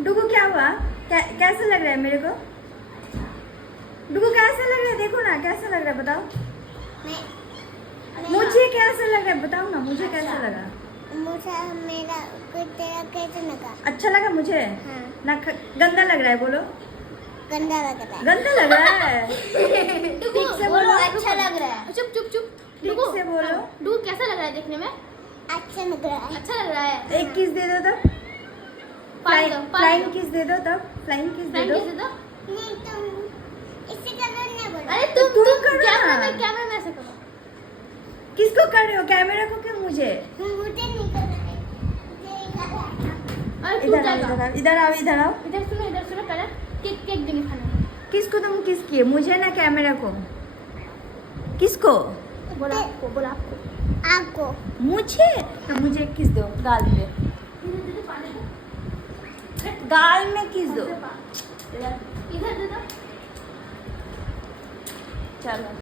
डुगू क्या हुआ? कैसा लग रहा है मेरे को? डुगू कैसा लग रहा है? देखो ना कैसा लग रहा है, बताओ। मुझे कैसा लग रहा है बताओ ना, मुझे कैसा लगा? मुझे मेरा तेरा कैसा लगा? अच्छा लगा मुझे? हाँ। ना गंदा लग रहा है? बोलो। गंदा लग रहा है। गंदा लग रहा है? ठीक से बोलो। अच्छा लग रहा है। चुप चुप चुप। ठीक से बोलो। डू कैसा लग रहा है देखने में? अच्छा लग रहा है। अच्छा लग रहा है। एक किस दे दो तब। फ्लाइंग किस दे दो तब। फ्लाइंग किस दे दो। नहीं तुम इससे करो ना बोलो। अरे तुम करो ना। कैमरा में ऐसे करो। किसको कर रहे हो? कैमरा को कि मुझे? मुझे नहीं करना है। अरे टूट इधर आओ, जाएगा। इधर आओ, इधर आओ। इधर सुनो पहले। केक केक देंगे खाने। किसको तुम किस किए? मुझे ना कैमरा को? किसको? बोला आपको। आपको मुझे? तो मुझे एक किस दो गाल पे। गाल में किस दो। इधर दे दो। चलो।